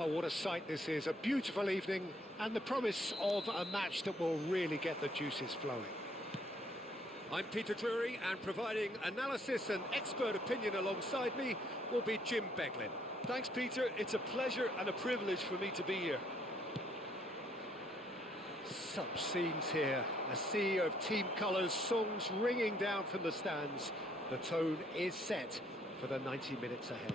Oh, what a sight this is. A beautiful evening and the promise of a match that will really get the juices flowing. I'm Peter Drury, and providing analysis and expert opinion alongside me will be Jim Beglin. Thanks, Peter. It's a pleasure and a privilege for me to be here. Such scenes here. A sea of team colours, songs ringing down from the stands. The tone is set for the 90 minutes ahead.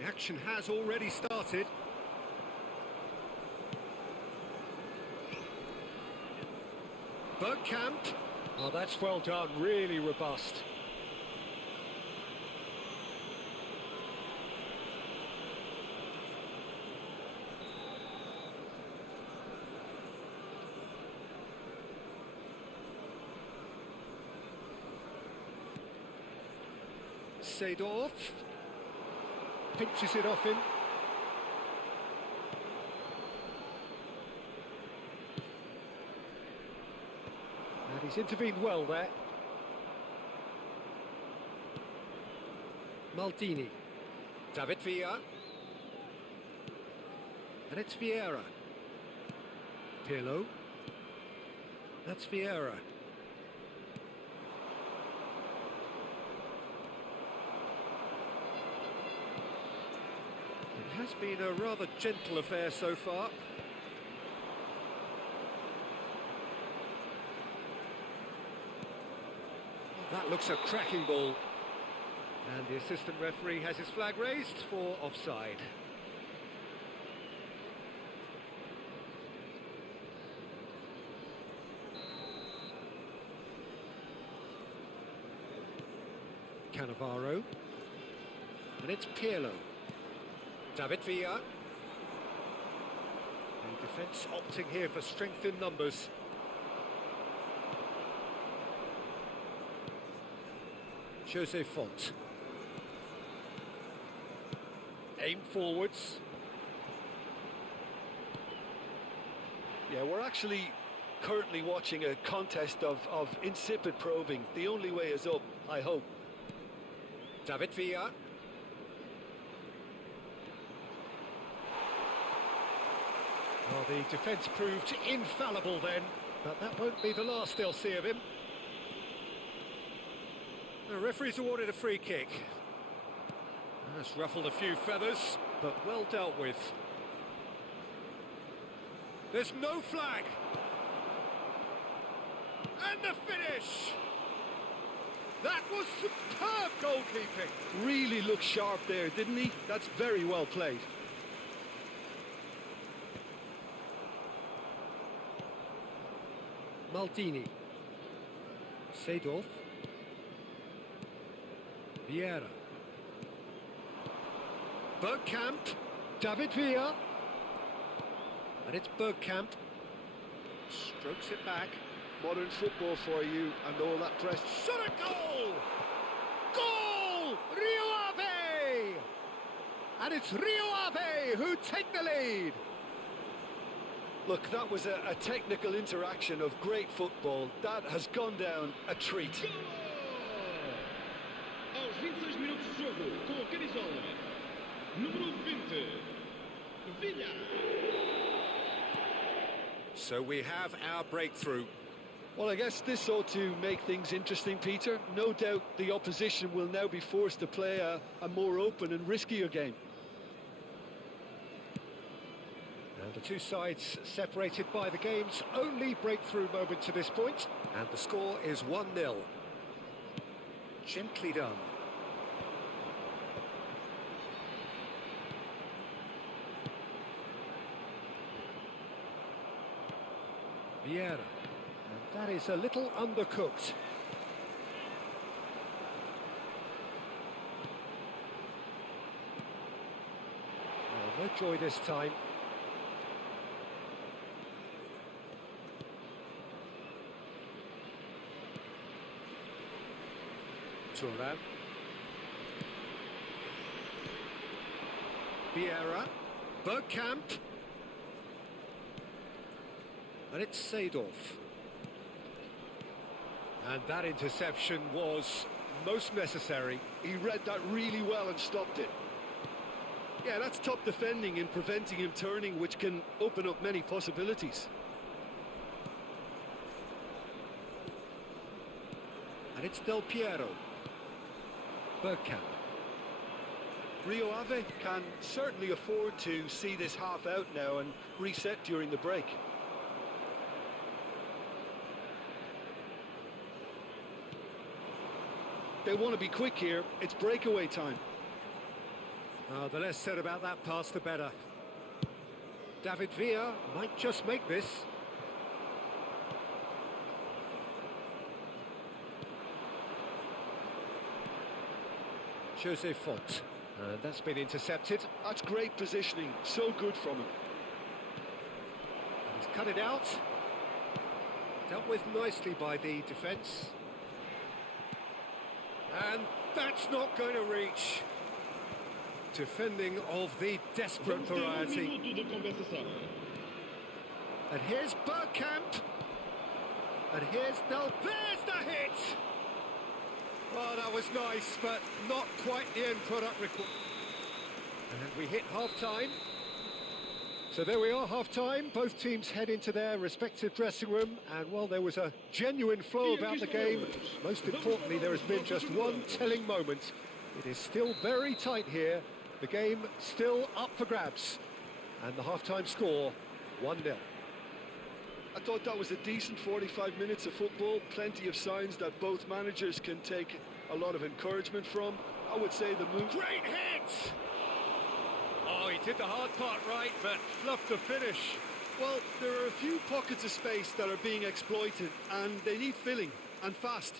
The action has already started. Bergkamp. Oh, that's well done, really robust. Seedorf pinches it off him. And he's intervened well there. Maldini. David Villa. And it's Vieira. Pirlo. That's Vieira. It has been a rather gentle affair so far. That looks a cracking ball. And the assistant referee has his flag raised for offside. Cannavaro. And it's Pirlo. David Villa. The defence opting here for strength in numbers. Jose Font. Aim forwards. Yeah, we're actually currently watching a contest of insipid probing. The only way is up, I hope. David Villa. Well, the defence proved infallible then, but that won't be the last they'll see of him. The referee's awarded a free kick. That's ruffled a few feathers, but well dealt with. There's no flag. And the finish! That was superb goalkeeping. Really looked sharp there, didn't he? That's very well played. Maldini. Seedorf. Vieira. Bergkamp. David Villa. And it's Bergkamp. Strokes it back. Modern football for you, and all that press. Shot a goal! Goal! Rio Ave! And it's Rio Ave who take the lead. Look, that was a technical interaction of great football. That has gone down a treat. Aos 26 minutos de jogo, com a camisola número 20, Villa. So we have our breakthrough. Well, I guess this ought to make things interesting, Peter. No doubt the opposition will now be forced to play a more open and riskier game. And the two sides separated by the game's only breakthrough moment to this point. And the score is 1-0. Gently done. Vieira. And that is a little undercooked. Well, no joy this time. Turan. Vieira. Bergkamp. And it's Seedorf. And that interception was most necessary. He read that really well and stopped it. Yeah, that's top defending and preventing him turning, which can open up many possibilities. And it's Del Piero. Bergkamp. Rio Ave can certainly afford to see this half out now and reset during the break. They want to be quick here. It's breakaway time. Oh, the less said about that pass, the better. David Villa might just make this. Jose Font. That's been intercepted. That's great positioning. So good from him. He's cut it out. Dealt with nicely by the defence. And that's not going to reach. Defending of the desperate variety. And here's Bergkamp. And here's there's the hit! Well, that was nice, but not quite the end product required. And we hit half-time. So there we are, half-time. Both teams head into their respective dressing room. And while there was a genuine flow about the game, most importantly, there has been just one telling moment. It is still very tight here. The game still up for grabs. And the half-time score, 1-0. I thought that was a decent 45 minutes of football. Plenty of signs that both managers can take a lot of encouragement from. I would say the move... Great hit! Oh, he did the hard part right, but fluffed the finish. Well, there are a few pockets of space that are being exploited, and they need filling, and fast.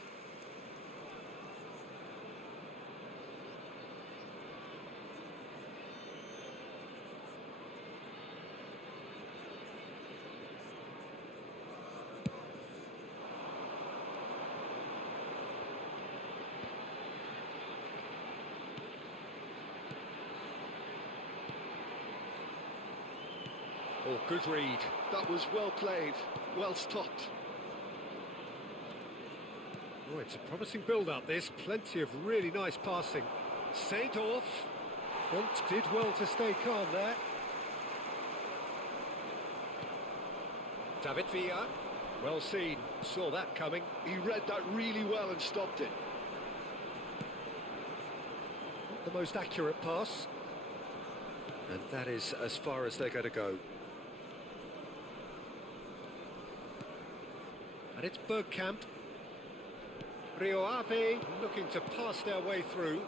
Oh, good read. That was well played, well stopped. Oh, it's a promising build-up, this. Plenty of really nice passing. Seedorf. Font did well to stay calm there. David Villa. Well seen. Saw that coming. He read that really well and stopped it. Not the most accurate pass. And that is as far as they're going to go. And it's Bergkamp. Rio Ave looking to pass their way through.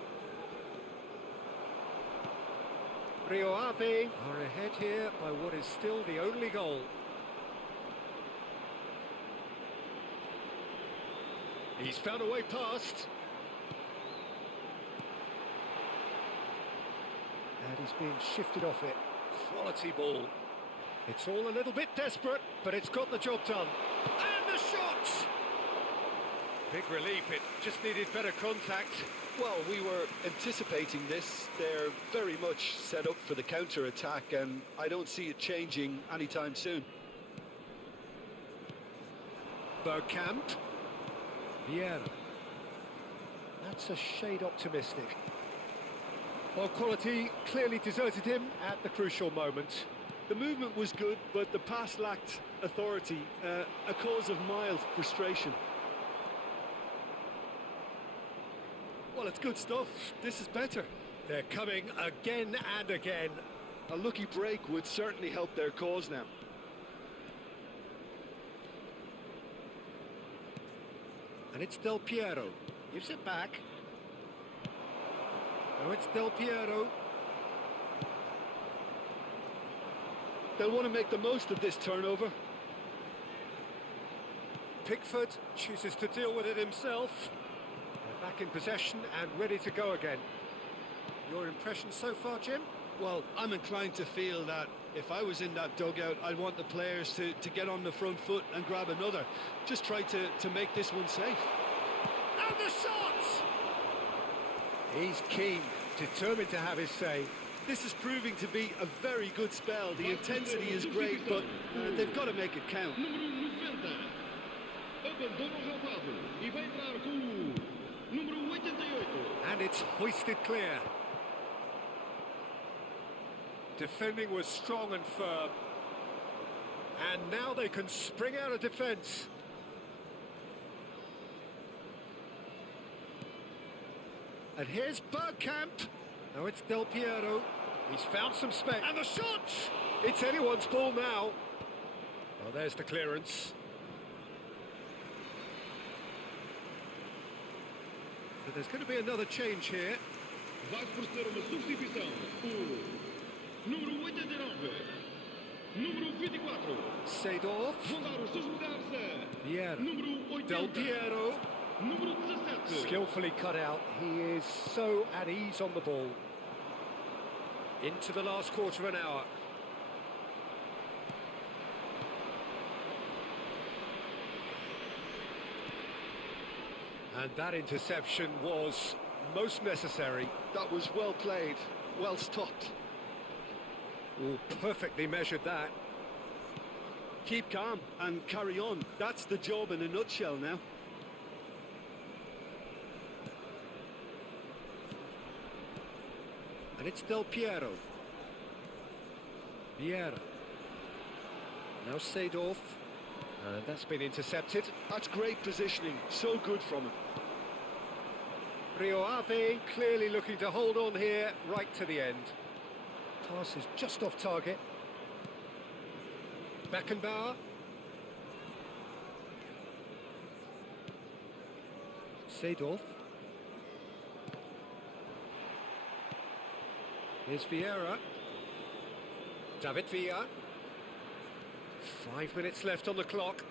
Rio Ave are ahead here by what is still the only goal. He's found a way past. And he's being shifted off it. Quality ball. It's all a little bit desperate, but it's got the job done. And the shot! Big relief, it just needed better contact. Well, we were anticipating this. They're very much set up for the counter-attack, and I don't see it changing anytime soon. Bergkamp. Vieira. That's a shade optimistic. Well, quality clearly deserted him at the crucial moment. The movement was good, but the pass lacked authority, a cause of mild frustration. Well, it's good stuff. This is better. They're coming again and again. A lucky break would certainly help their cause now. And it's Del Piero. Gives it back. Oh, it's Del Piero. They'll want to make the most of this turnover. Pickford chooses to deal with it himself. They're back in possession and ready to go again. Your impression so far, Jim? Well, I'm inclined to feel that if I was in that dugout, I'd want the players to get on the front foot and grab another. Just try to make this one safe. And the shot! He's keen, determined to have his say. This is proving to be a very good spell. The intensity is great, but they've got to make it count. Número 90. Abandona o relvado e vai entrar com o número 88. And it's hoisted clear. Defending was strong and firm. And now they can spring out of defence. And here's Bergkamp. Now it's Del Piero. He's found some space. And the shot! It's anyone's ball now. Well, there's the clearance. So there's going to be another change here. Vai proceder uma substituição. O número 89, número 24. Seedorf. Vão dar os seus lugares a Vieira. número 80. Del Piero. Número 17. Skillfully cut out. He is so at ease on the ball. Into the last quarter of an hour. And that interception was most necessary. That was well played, well stopped. Oh, perfectly measured that. Keep calm and carry on. That's the job in a nutshell now. And it's Del Piero. Vieira. Now Seedorf. And that's been intercepted. That's great positioning, so good from him. Rio Ave clearly looking to hold on here right to the end. Pass is just off target. Beckenbauer. Seedorf. Here's Vieira. David Villa. 5 minutes left on the clock.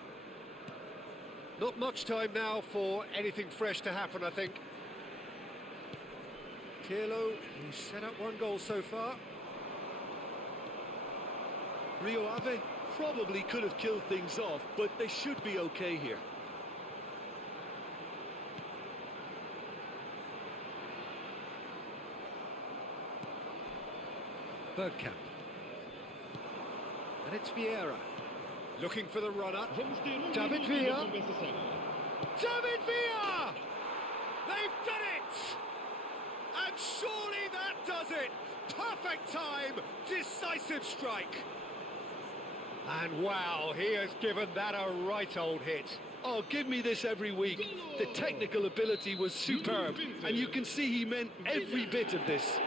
Not much time now for anything fresh to happen, I think. Pirlo, who's set up one goal so far. Rio Ave probably could have killed things off, but they should be okay here. Bergkamp. And it's Vieira. Looking for the runner. Vamos ter David minuto de Villa. compensação. David Villa! They've done it! And surely that does it! Perfect time, decisive strike. And wow, he has given that a right old hit. Oh, give me this every week. The technical ability was superb, and you can see he meant every bit of this.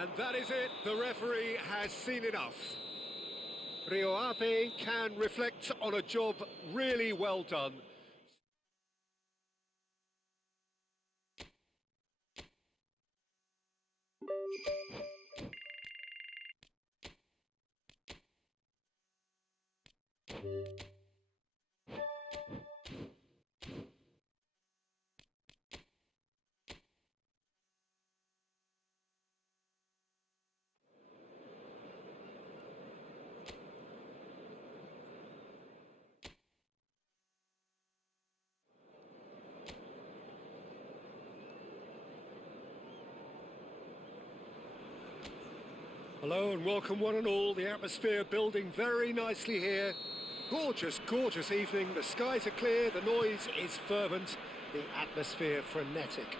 And that is it, the referee has seen enough. Rio Ave can reflect on a job really well done. Hello and welcome one and all. The atmosphere building very nicely here. Gorgeous, gorgeous evening. The skies are clear, the noise is fervent, the atmosphere frenetic.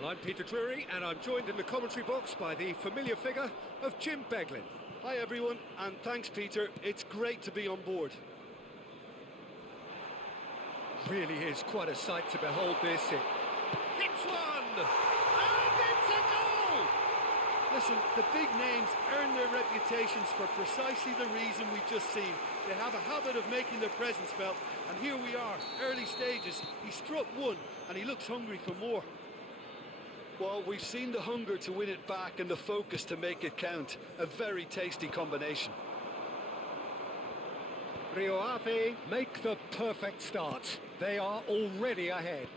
Well, I'm Peter Drury and I'm joined in the commentary box by the familiar figure of Jim Beglin. Hi everyone, and thanks Peter. It's great to be on board. Really is quite a sight to behold this. It hits one! And it's a goal! Listen, the big names earn their reputations for precisely the reason we've just seen. They have a habit of making their presence felt, and here we are, early stages. He struck one, and he looks hungry for more. Well, we've seen the hunger to win it back and the focus to make it count. A very tasty combination. Rio Ave make the perfect start. They are already ahead.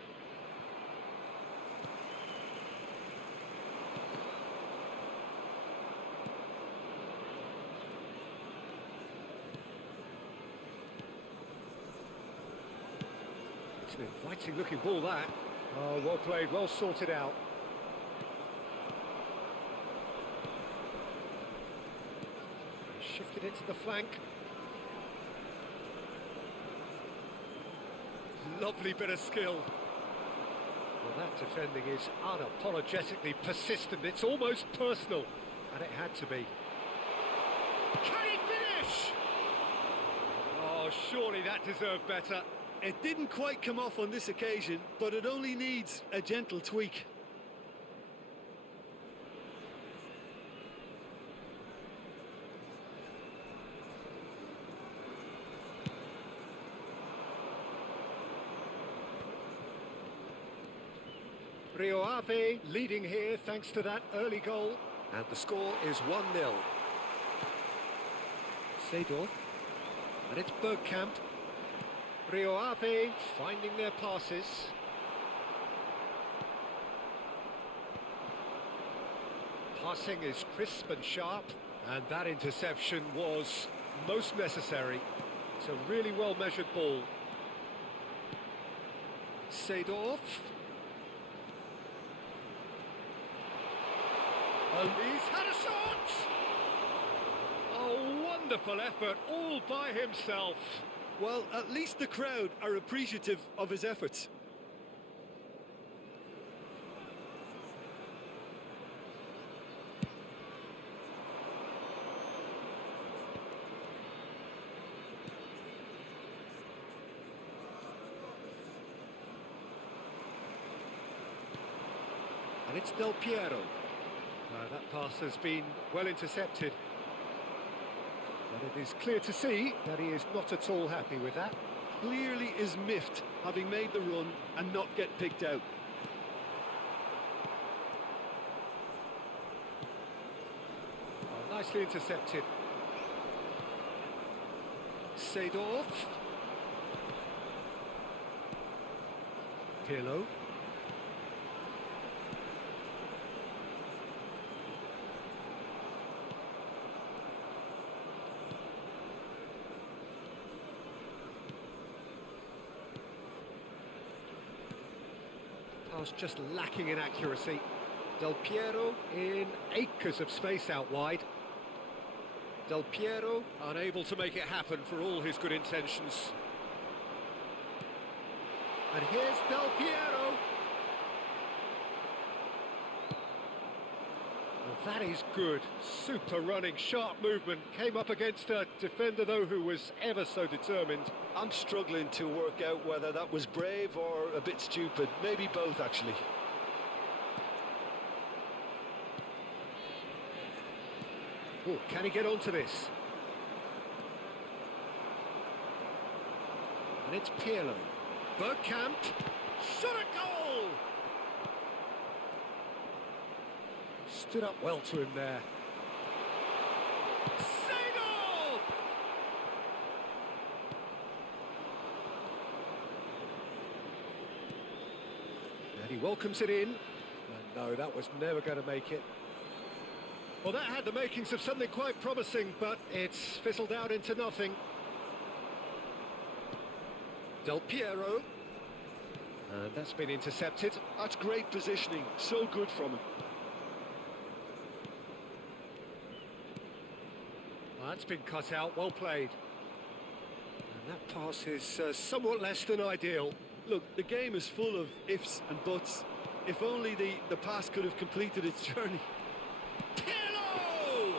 It's an inviting looking ball, that. Oh, well played, well sorted out. Shifted it to the flank. Lovely bit of skill. Well, that defending is unapologetically persistent. It's almost personal, and it had to be. Can he finish? Oh, surely that deserved better. It didn't quite come off on this occasion, but it only needs a gentle tweak. Rio Ave leading here thanks to that early goal. And the score is 1-0. Seedorf. And it's Bergkamp. Rio Ave finding their passes. Passing is crisp and sharp. And that interception was most necessary. It's a really well-measured ball. Seedorf. And he's had a shot! Oh, wonderful effort, all by himself. Well, at least the crowd are appreciative of his efforts. And it's Del Piero. That pass has been well intercepted. But it is clear to see that he is not at all happy with that. Clearly is miffed, having made the run and not get picked out. Oh, nicely intercepted. Seedorf. Pirlo. Just lacking in accuracy. Del Piero in acres of space out wide. Del Piero unable to make it happen for all his good intentions. And here's Del Piero. Well, that is good. Super running, sharp movement. Came up against a defender, though, who was ever so determined. I'm struggling to work out whether that was brave or a bit stupid. Maybe both, actually. Oh, can he get onto this? And it's Pirlo. Bergkamp. Shot a goal! Stood up well to him there. Seedorf! And he welcomes it in. And no, that was never going to make it. Well, that had the makings of something quite promising, but it's fizzled out into nothing. Del Piero. And that's been intercepted. That's great positioning. So good from him. Well, that's been cut out. Well played. And that pass is somewhat less than ideal. Look, the game is full of ifs and buts. If only the pass could have completed its journey. Pirlo!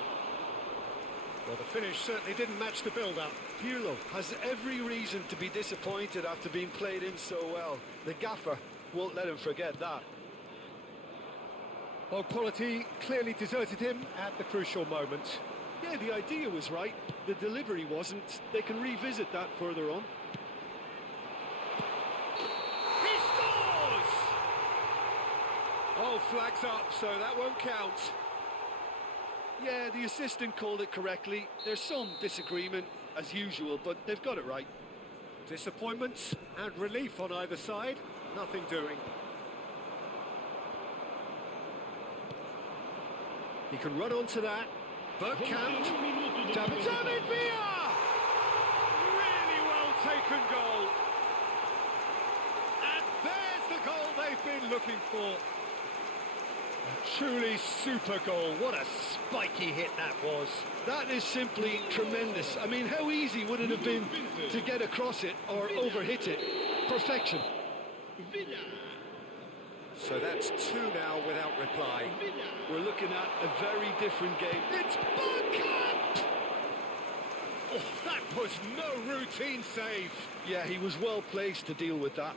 Well, the finish certainly didn't match the build-up. Pirlo has every reason to be disappointed after being played in so well. The gaffer won't let him forget that. Well, quality clearly deserted him at the crucial moment. Yeah, the idea was right. The delivery wasn't. They can revisit that further on. He scores! Oh, flags up, so that won't count. Yeah, the assistant called it correctly. There's some disagreement, as usual, but they've got it right. Disappointment and relief on either side. Nothing doing. He can run onto that. Bergkamp. David Villa! Really well taken goal. And there's the goal they've been looking for. A truly super goal. What a spiky hit that was. That is simply tremendous. I mean, how easy would it have been to get across it or overhit it? Perfection. So that's two now without reply. We're looking at a very different game. It's Bergkamp! Oh, that was no routine save. Yeah, he was well placed to deal with that.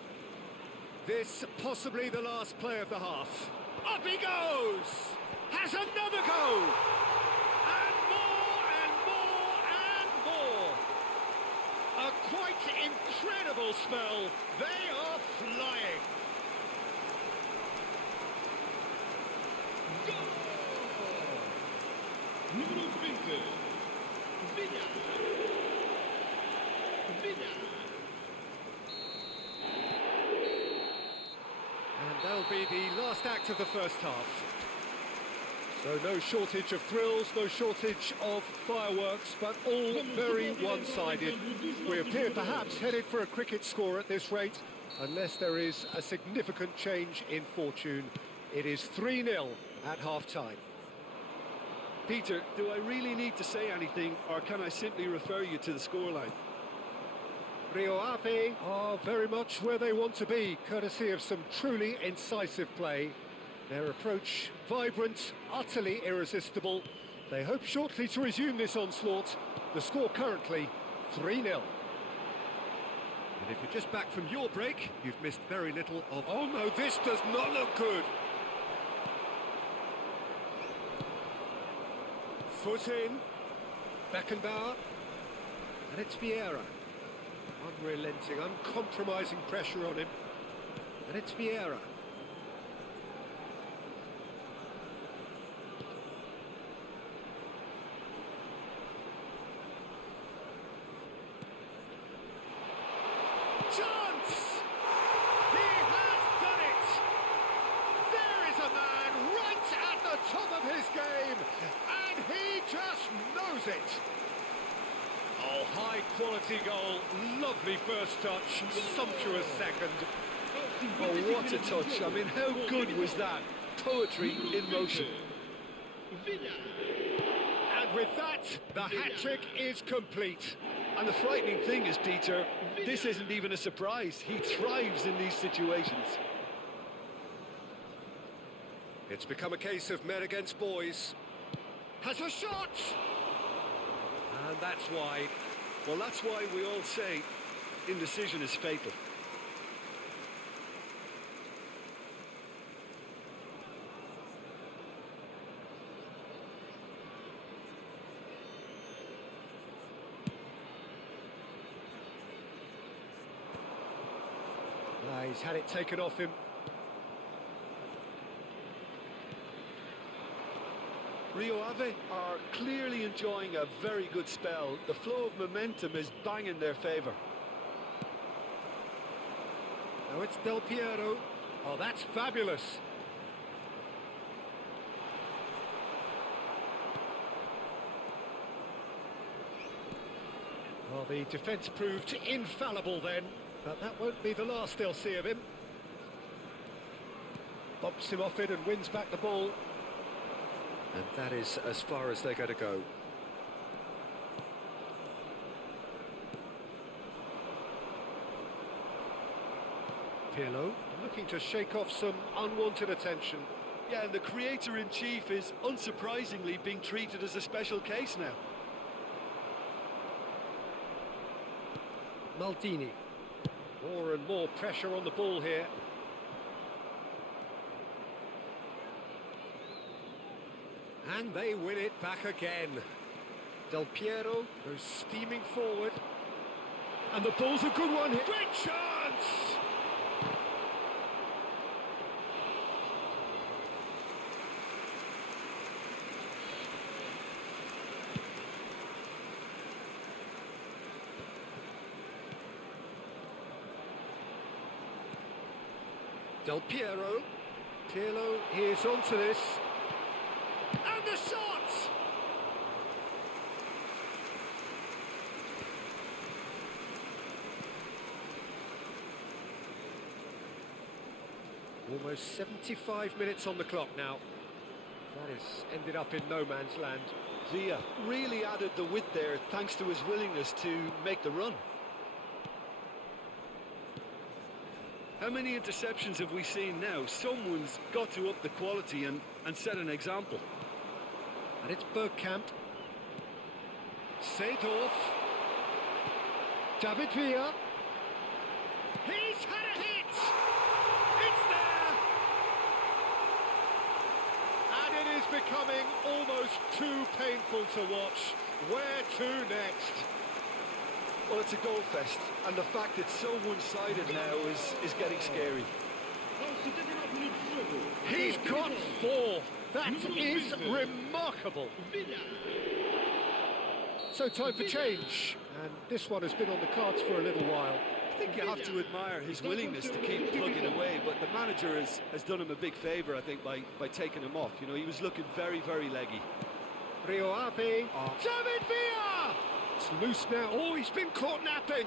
This possibly the last play of the half. Up he goes! Has another go! And more and more and more! A quite incredible spell. They are flying. Número 20. Vida. Vida. And that'll be the last act of the first half. So no shortage of thrills, no shortage of fireworks, but all very one-sided. We appear perhaps headed for a cricket score at this rate, unless there is a significant change in fortune. It is 3-0 at half-time. Peter, do I really need to say anything, or can I simply refer you to the scoreline? Rio Ave are very much where they want to be, courtesy of some truly incisive play. Their approach vibrant, utterly irresistible. They hope shortly to resume this onslaught. The score currently 3-0. And if you're just back from your break, you've missed very little of... Oh no, this does not look good. Foot in. Beckenbauer. And it's Vieira. Unrelenting, uncompromising pressure on him. And it's Vieira. Chance! He has done it! There is a man right at the top of his game, and he just knows it. Oh, high-quality goal, lovely first touch, sumptuous second. Oh, what a touch. I mean, how good was that? Poetry in motion. And with that, the hat-trick is complete. And the frightening thing is, Peter, this isn't even a surprise. He thrives in these situations. It's become a case of men against boys. Has a shot! And that's wide. Well, that's why we all say indecision is fatal. He's had it taken off him. Rio Ave are clearly enjoying a very good spell. The flow of momentum is bang in their favour. Now it's Del Piero. Oh, that's fabulous. Well, the defence proved infallible then, but that won't be the last they'll see of him. Bumps him off it and wins back the ball. And that is as far as they're going to go. Pirlo looking to shake off some unwanted attention. Yeah, and the creator-in-chief is unsurprisingly being treated as a special case now. Maldini. More and more pressure on the ball here. And they win it back again. Del Piero goes steaming forward. And the ball's a good one here. Great chance! Del Piero. Pirlo is onto this. And the shot! Almost 75 minutes on the clock now. That has ended up in no man's land. Villa really added the width there thanks to his willingness to make the run. How many interceptions have we seen now? Someone's got to up the quality and set an example. And it's Bergkamp. Seedorf. David Villa. He's had a hit! It's there! And it is becoming almost too painful to watch. Where to next? Well, it's a goal fest, and the fact it's so one-sided now is getting scary. He's got 4. That is remarkable. So time for change, and this one has been on the cards for a little while. I think you have to admire his willingness to keep plugging away, but the manager has done him a big favour, I think, by taking him off. You know, he was looking very, very leggy. Rio Ave. David Villa! It's loose now. Oh, he's been caught napping.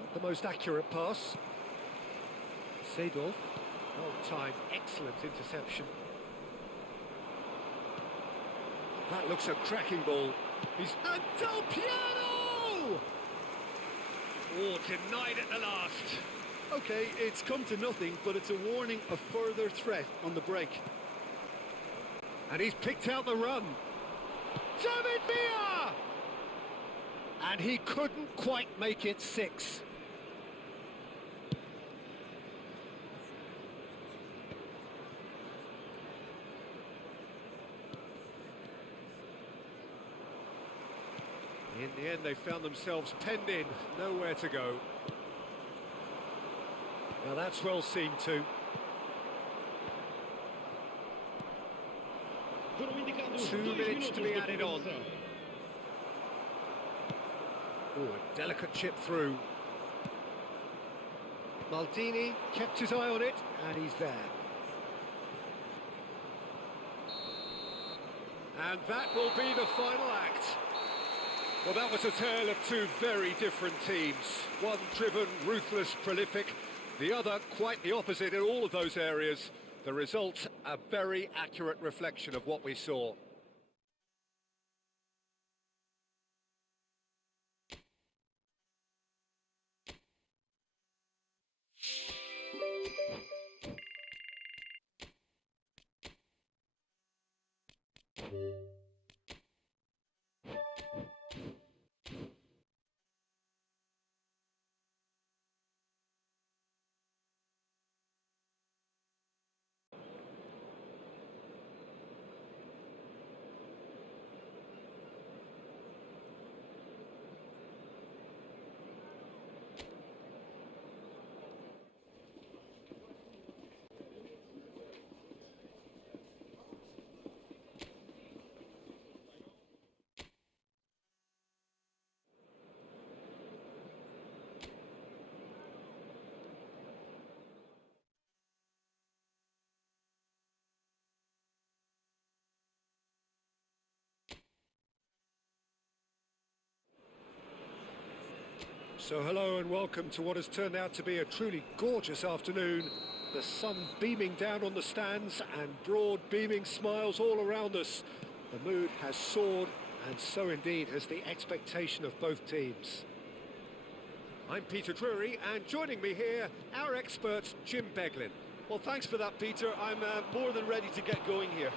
Not the most accurate pass. Seedorf. Well timed, excellent interception. That looks a cracking ball. He's Del Piano! Oh, denied at the last. Okay, it's come to nothing, but it's a warning of further threat on the break. And he's picked out the run. David Villa! And he couldn't quite make it 6. In the end, they found themselves penned in, nowhere to go. Now that's well seen too. 2 minutes to be added on. Oh, a delicate chip through. Maldini kept his eye on it, and he's there. And that will be the final act. Well, that was a tale of 2 very different teams. One driven, ruthless, prolific. The other quite the opposite in all of those areas. The result, a very accurate reflection of what we saw. So hello and welcome to what has turned out to be a truly gorgeous afternoon. The sun beaming down on the stands and broad beaming smiles all around us. The mood has soared, and so indeed has the expectation of both teams. I'm Peter Drury, and joining me here, our expert Jim Beglin. Well, thanks for that, Peter. I'm more than ready to get going here.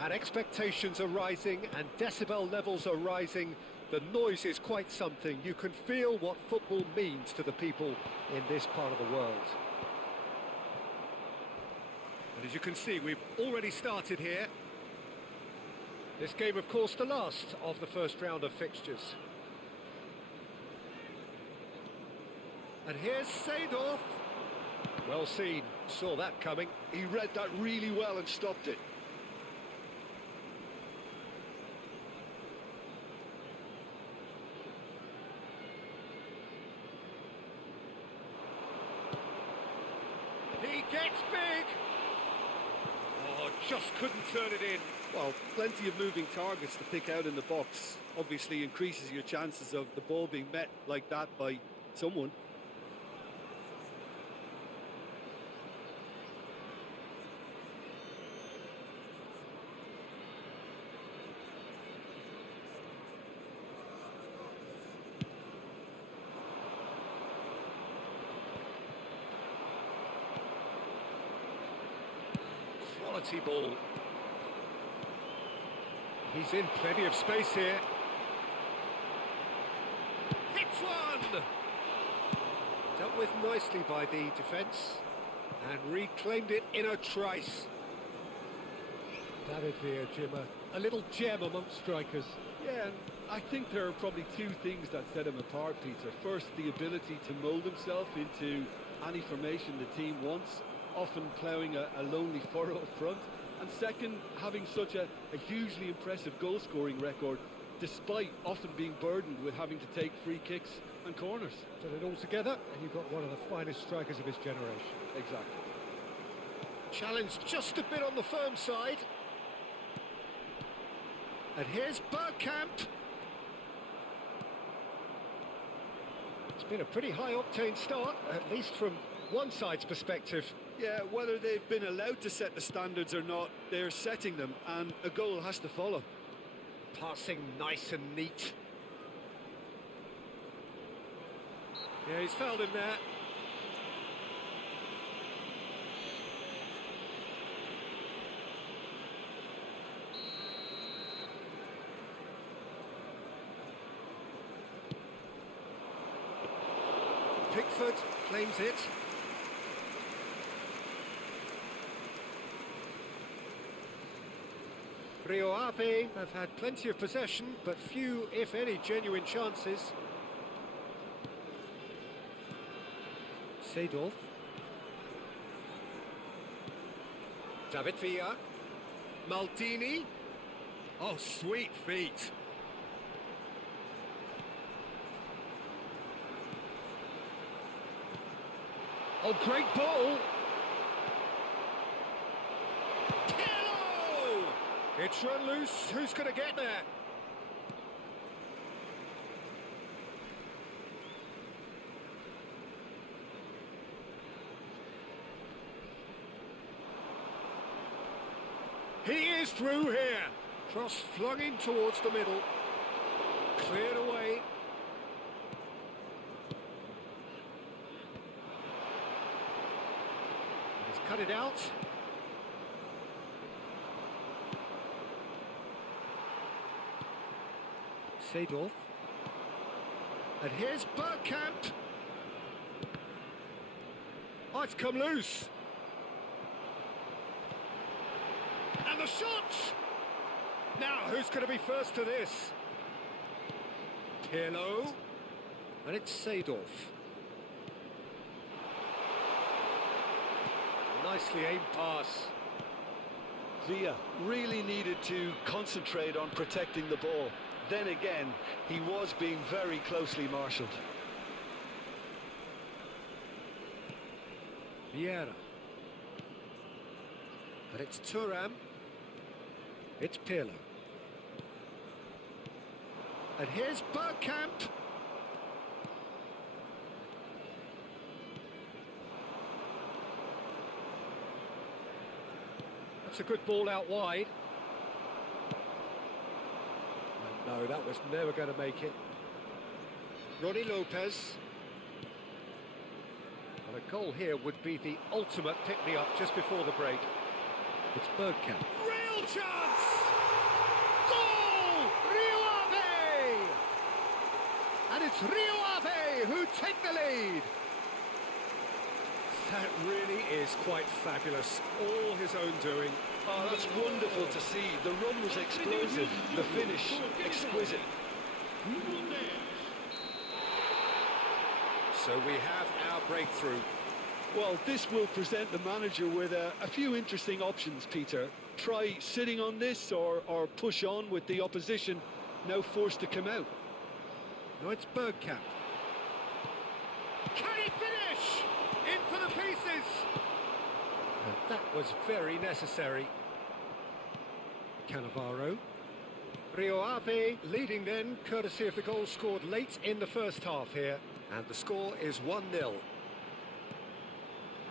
And expectations are rising and decibel levels are rising. The noise is quite something. You can feel what football means to the people in this part of the world. And as you can see, we've already started here. This game, of course, the last of the first round of fixtures. And here's Seedorf. Well seen, saw that coming. He read that really well and stopped it. He gets big. Oh, just couldn't turn it in. Well, plenty of moving targets to pick out in the box. Obviously increases your chances of the ball being met like that by someone. quality ball. He's in plenty of space here. Hits one! Dealt with nicely by the defence and reclaimed it in a trice. David Villa, Jim, a little gem amongst strikers. Yeah, and I think there are probably two things that set him apart, Peter. First, the ability to mould himself into any formation the team wants, often ploughing a lonely furrow up front. And second, having such a hugely impressive goal-scoring record, despite often being burdened with having to take free kicks and corners. Put it all together, and you've got one of the finest strikers of his generation. Exactly. Challenged just a bit on the firm side. And here's Bergkamp. It's been a pretty high-octane start, at least from one side's perspective. Yeah, whether they've been allowed to set the standards or not, they're setting them, and a goal has to follow. Passing nice and neat. Yeah, he's fouled him there. Pickford claims it. Rio Ave have had plenty of possession, but few, if any, genuine chances. Seedorf. David Villa. Maldini. Oh, sweet feet. Oh, great ball. Pirlo! It's run loose. Who's going to get there? He is through here. Cross flung in towards the middle. Cleared away. He's cut it out. Seedorf. And here's Bergkamp. Oh, it's come loose. And the shot! Now, who's going to be first to this? Pirlo. And it's Seedorf. Nicely aimed pass. Villa really needed to concentrate on protecting the ball. Then again, he was being very closely marshalled. Vieira. And it's Thuram. It's Pirlo. And here's Bergkamp. That's a good ball out wide. And no, that was never going to make it. Ronnie Lopez. And a goal here would be the ultimate pick-me-up just before the break. It's Bergkamp. Real chance! Goal! Rio Ave! And it's Rio Ave who take the lead. That really is quite fabulous. All his own doing. Oh, that's wonderful to see. The run was explosive, the finish exquisite. So we have our breakthrough. Well, this will present the manager with a few interesting options, Peter. Try sitting on this or push on with the opposition now forced to come out. No, it's Bergkamp. Can he finish? In for the pieces! And that was very necessary. Cannavaro. Rio Ave leading then, courtesy of the goal scored late in the first half here. And the score is 1-0.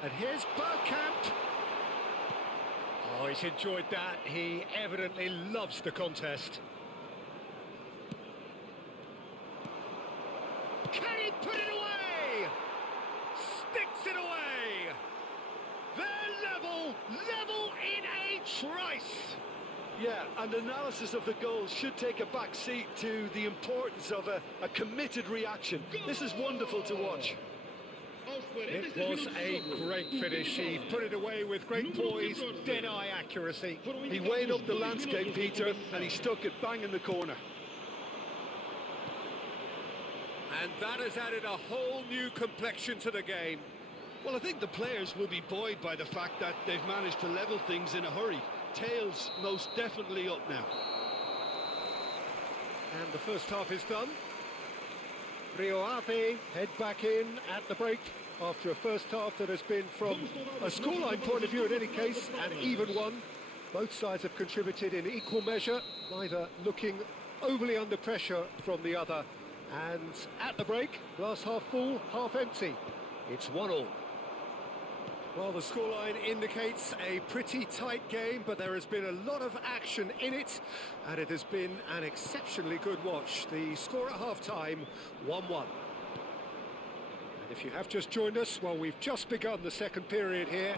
And here's Bergkamp. Oh, he's enjoyed that. He evidently loves the contest. Can he put it away? Sticks it away. They're level in a Trice! Yeah, and analysis of the goal should take a back seat to the importance of a committed reaction. This is wonderful to watch. It was a great finish. He put it away with great poise, dead-eye accuracy. He weighed up the landscape, Peter, and he stuck it bang in the corner. And that has added a whole new complexion to the game. Well, I think the players will be buoyed by the fact that they've managed to level things in a hurry. Tails most definitely up now. And the first half is done. Rio Ave head back in at the break after a first half that has been, from a scoreline point of view in any case, an even one. Both sides have contributed in equal measure, neither looking overly under pressure from the other. And at the break, glass half full, half empty. It's 1-1. Well, the scoreline indicates a pretty tight game, but there has been a lot of action in it, and it has been an exceptionally good watch. The score at half-time, 1-1. And if you have just joined us, well, we've just begun the second period here.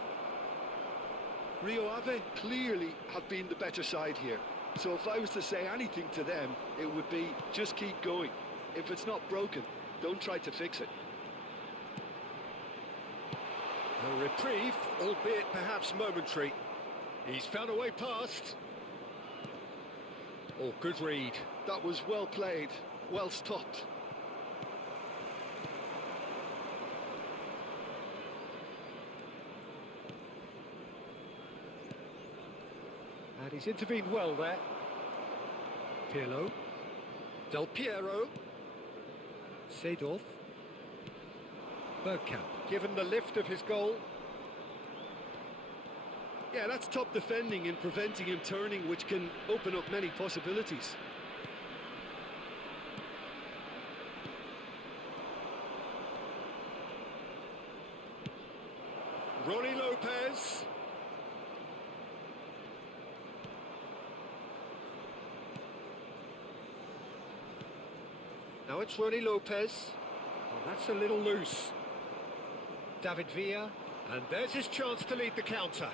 Rio Ave clearly have been the better side here. So if I was to say anything to them, it would be just keep going. If it's not broken, don't try to fix it. A reprieve, albeit perhaps momentary. He's found a way past. Oh, good read. That was well played, well stopped. And he's intervened well there. Pirlo. Del Piero. Seedorf. Bergkamp, given the lift of his goal. Yeah, that's top defending and preventing him turning, which can open up many possibilities. Ronnie Lopez. Now it's Ronnie Lopez. Oh, that's a little loose. David Villa, and there's his chance to lead the counter.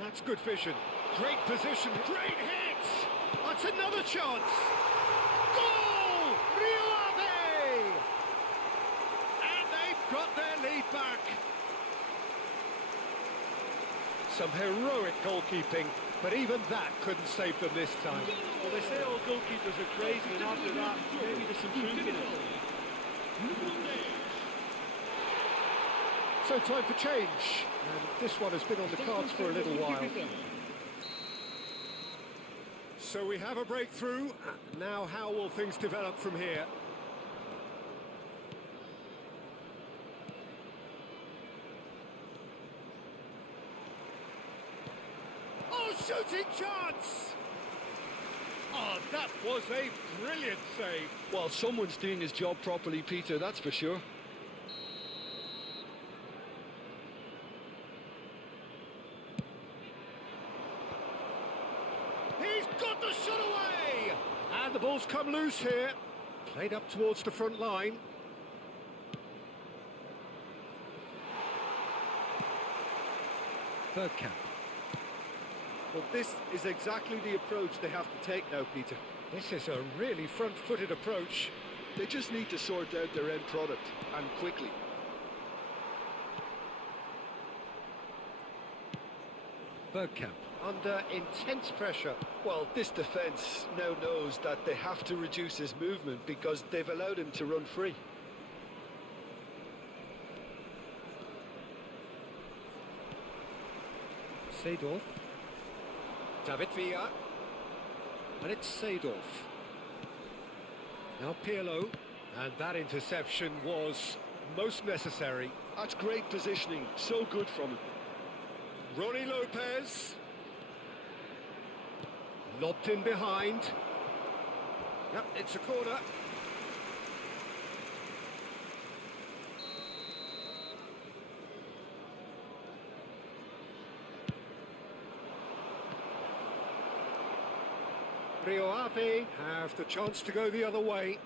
That's good vision. Great position, great hit! That's another chance! Goal! Rio Ave! And they've got their lead back. Some heroic goalkeeping, but even that couldn't save them this time. Well, they say all goalkeepers are crazy, and after that, maybe there's some truth in it. So time for change, and this one has been on the cards for a little while. So we have a breakthrough. Now how will things develop from here? Oh, shooting chance! Oh, that was a brilliant save. Well, someone's doing his job properly, Peter, that's for sure. He's got the shot away! And the ball's come loose here. Played up towards the front line. Bergkamp. Well, this is exactly the approach they have to take now, Peter. This is a really front-footed approach. They just need to sort out their end product, and quickly. Bergkamp under intense pressure. Well, this defence now knows that they have to reduce his movement because they've allowed him to run free. Seedorf. David Villa. And it's Seedorf. Now Pirlo. And that interception was most necessary. That's great positioning, so good from him. Ronnie Lopez. Lobbed in behind. Yep, it's a corner. Rio Ave have the chance to go the other way.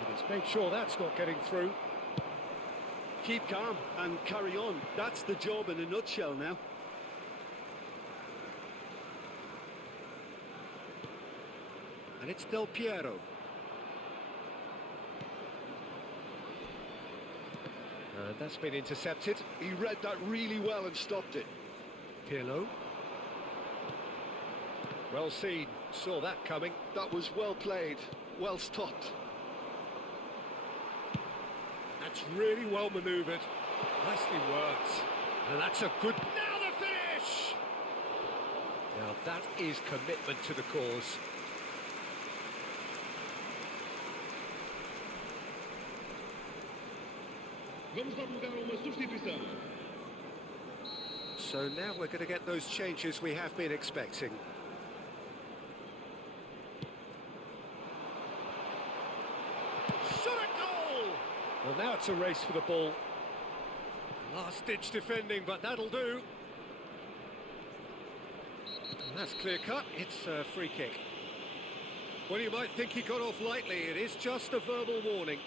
It is Make sure that's not getting through. Keep calm and carry on. That's the job in a nutshell now. And it's Del Piero. And that's been intercepted. He read that really well and stopped it. Pirlo. Well seen. Saw that coming. That was well played. Well stopped. That's really well manoeuvred. Nicely worked. And that's a good... Now the finish! Now that is commitment to the cause. Vamos dar lugar a uma substituição. So now we're going to get those changes we have been expecting. Shot a goal! Well, now it's a race for the ball. Last-ditch defending, but that'll do. And that's clear-cut. It's a free kick. Well, you might think he got off lightly. It is just a verbal warning.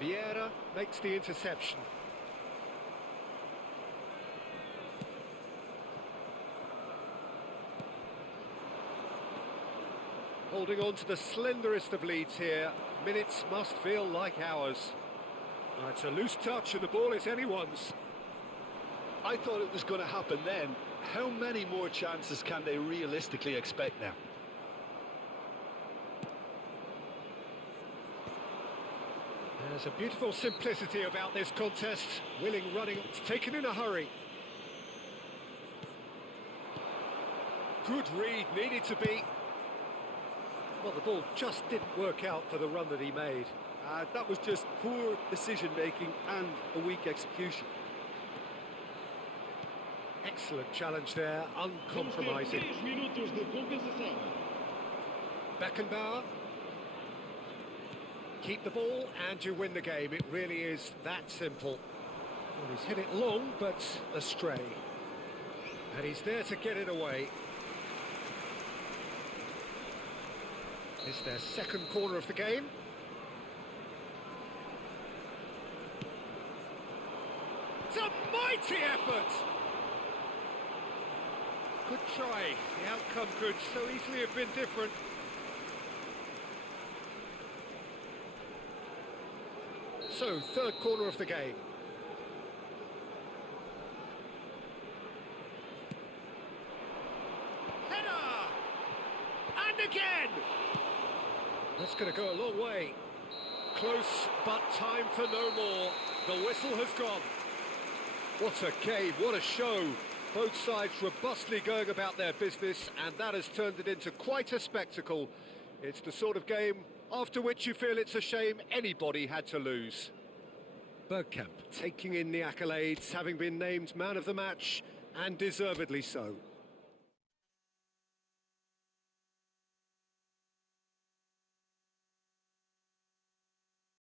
Vieira makes the interception. Holding on to the slenderest of leads here. Minutes must feel like hours. It's a loose touch and the ball is anyone's. I thought it was going to happen then. How many more chances can they realistically expect now? There's a beautiful simplicity about this contest. Willing running, taken in a hurry. Good read, needed to be. Well, the ball just didn't work out for the run that he made. That was just poor decision-making and a weak execution. Excellent challenge there, Vamos ter uncompromising. 3 minutos de compensação. Beckenbauer. Keep the ball and you win the game. It really is that simple. Well, he's hit it long, but astray. And he's there to get it away. It's their second corner of the game. It's a mighty effort! Good try. The outcome could so easily have been different. So, third corner of the game. Header! And again! That's going to go a long way. Close, but time for no more. The whistle has gone. What a game, what a show. Both sides robustly going about their business, and that has turned it into quite a spectacle. It's the sort of game after which you feel it's a shame anybody had to lose. Bergkamp taking in the accolades, having been named man of the match, and deservedly so.